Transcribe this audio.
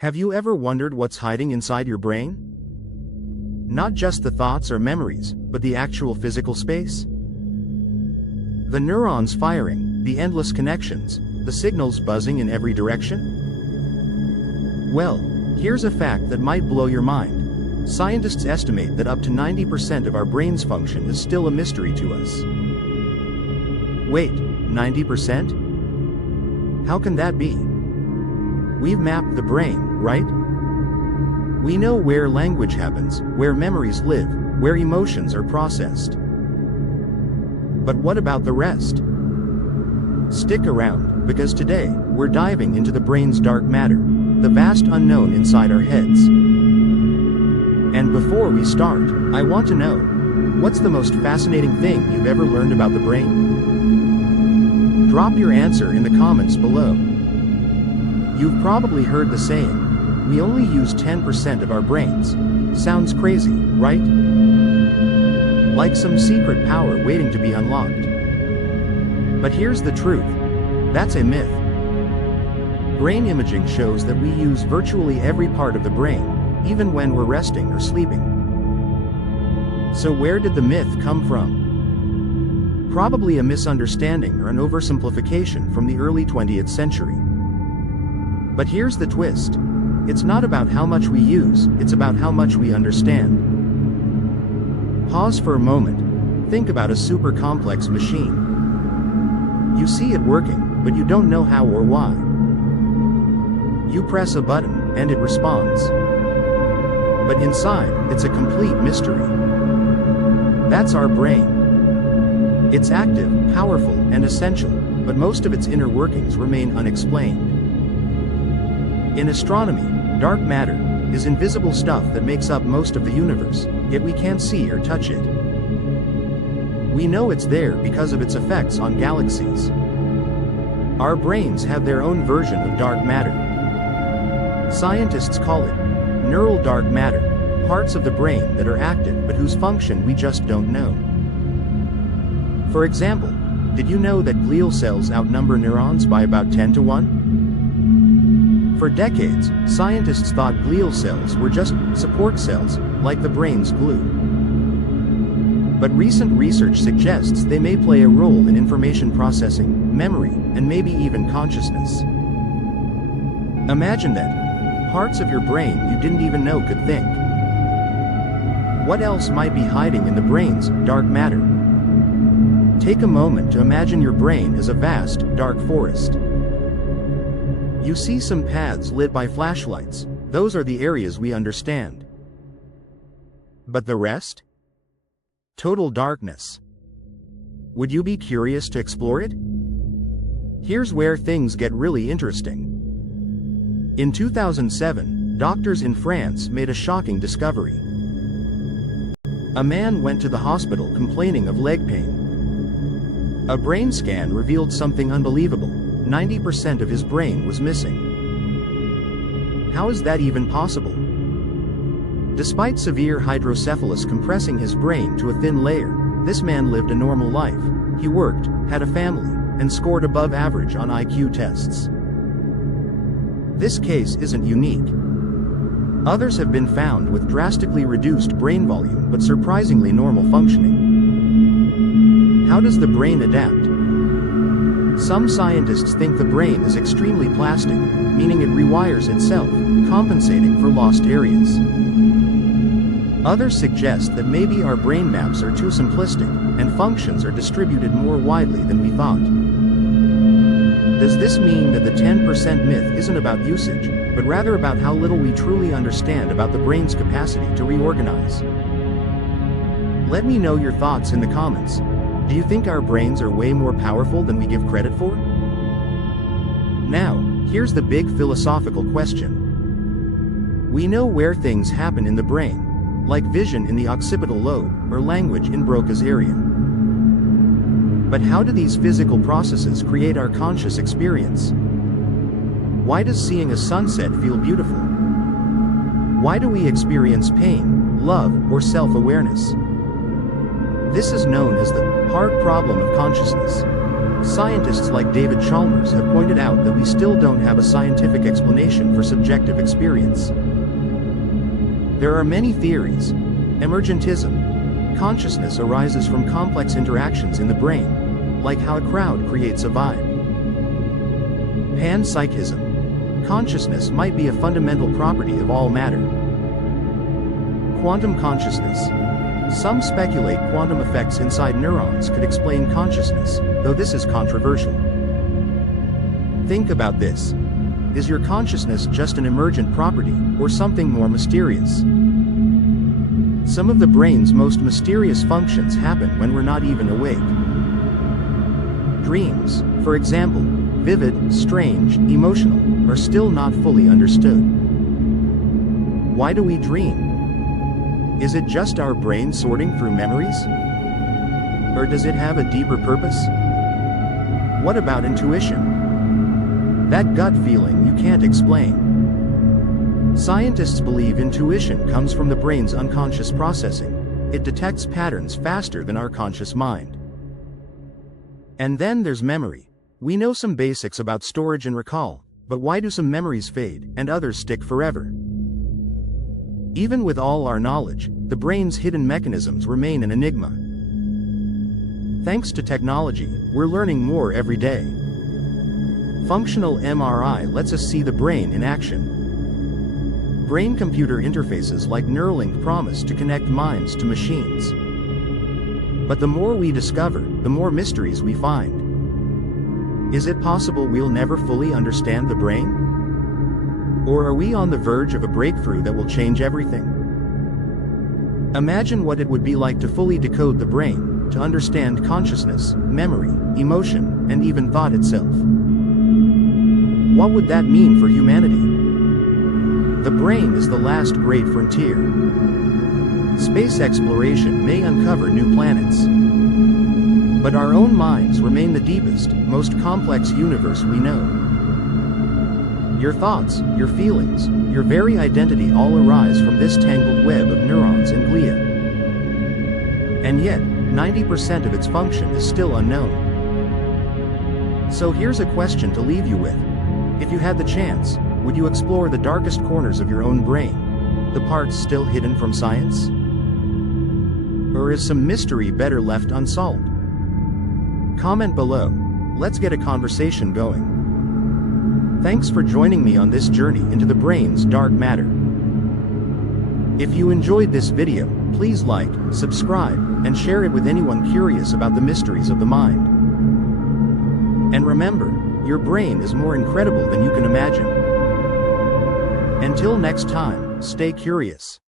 Have you ever wondered what's hiding inside your brain? Not just the thoughts or memories, but the actual physical space? The neurons firing, the endless connections, the signals buzzing in every direction? Well, here's a fact that might blow your mind. Scientists estimate that up to 90% of our brain's function is still a mystery to us. Wait, 90%? How can that be? We've mapped the brain, right? We know where language happens, where memories live, where emotions are processed. But what about the rest? Stick around, because today, we're diving into the brain's dark matter, the vast unknown inside our heads. And before we start, I want to know, what's the most fascinating thing you've ever learned about the brain? Drop your answer in the comments below. You've probably heard the saying, we only use 10% of our brains. Sounds crazy, right? Like some secret power waiting to be unlocked. But here's the truth. That's a myth. Brain imaging shows that we use virtually every part of the brain, even when we're resting or sleeping. So where did the myth come from? Probably a misunderstanding or an oversimplification from the early 20th century. But here's the twist. It's not about how much we use, it's about how much we understand. Pause for a moment. Think about a super complex machine. You see it working, but you don't know how or why. You press a button, and it responds. But inside, it's a complete mystery. That's our brain. It's active, powerful, and essential, but most of its inner workings remain unexplained. In astronomy, dark matter is invisible stuff that makes up most of the universe, yet we can't see or touch it. We know it's there because of its effects on galaxies. Our brains have their own version of dark matter. Scientists call it neural dark matter, parts of the brain that are active but whose function we just don't know. For example, did you know that glial cells outnumber neurons by about 10 to 1? For decades, scientists thought glial cells were just support cells, like the brain's glue. But recent research suggests they may play a role in information processing, memory, and maybe even consciousness. Imagine that. Parts of your brain you didn't even know could think. What else might be hiding in the brain's dark matter? Take a moment to imagine your brain as a vast, dark forest. You see some paths lit by flashlights. Those are the areas we understand. But the rest? Total darkness. Would you be curious to explore it? Here's where things get really interesting. In 2007, doctors in France made a shocking discovery. A man went to the hospital complaining of leg pain. A brain scan revealed something unbelievable. 90% of his brain was missing. How is that even possible? Despite severe hydrocephalus compressing his brain to a thin layer, this man lived a normal life. He worked, had a family, and scored above average on IQ tests. This case isn't unique. Others have been found with drastically reduced brain volume but surprisingly normal functioning. How does the brain adapt? Some scientists think the brain is extremely plastic, meaning it rewires itself, compensating for lost areas. Others suggest that maybe our brain maps are too simplistic, and functions are distributed more widely than we thought. Does this mean that the 10% myth isn't about usage, but rather about how little we truly understand about the brain's capacity to reorganize? Let me know your thoughts in the comments. Do you think our brains are way more powerful than we give credit for? Now, here's the big philosophical question. We know where things happen in the brain, like vision in the occipital lobe, or language in Broca's area. But how do these physical processes create our conscious experience? Why does seeing a sunset feel beautiful? Why do we experience pain, love, or self-awareness? This is known as the hard problem of consciousness. Scientists like David Chalmers have pointed out that we still don't have a scientific explanation for subjective experience. There are many theories. Emergentism. Consciousness arises from complex interactions in the brain, like how a crowd creates a vibe. Panpsychism. Consciousness might be a fundamental property of all matter. Quantum consciousness. Some speculate quantum effects inside neurons could explain consciousness, though this is controversial. Think about this. Is your consciousness just an emergent property, or something more mysterious? Some of the brain's most mysterious functions happen when we're not even awake. Dreams, for example, vivid, strange, emotional, are still not fully understood. Why do we dream? Is it just our brain sorting through memories? Or does it have a deeper purpose? What about intuition? That gut feeling you can't explain. Scientists believe intuition comes from the brain's unconscious processing. It detects patterns faster than our conscious mind. And then there's memory. We know some basics about storage and recall, but why do some memories fade and others stick forever? Even with all our knowledge, the brain's hidden mechanisms remain an enigma. Thanks to technology, we're learning more every day. Functional MRI lets us see the brain in action. Brain-computer interfaces like Neuralink promise to connect minds to machines. But the more we discover, the more mysteries we find. Is it possible we'll never fully understand the brain? Or are we on the verge of a breakthrough that will change everything? Imagine what it would be like to fully decode the brain, to understand consciousness, memory, emotion, and even thought itself. What would that mean for humanity? The brain is the last great frontier. Space exploration may uncover new planets. But our own minds remain the deepest, most complex universe we know. Your thoughts, your feelings, your very identity all arise from this tangled web of neurons and glia. And yet, 90% of its function is still unknown. So here's a question to leave you with. If you had the chance, would you explore the darkest corners of your own brain, the parts still hidden from science? Or is some mystery better left unsolved? Comment below. Let's get a conversation going. Thanks for joining me on this journey into the brain's dark matter. If you enjoyed this video, please like, subscribe, and share it with anyone curious about the mysteries of the mind. And remember, your brain is more incredible than you can imagine. Until next time, stay curious.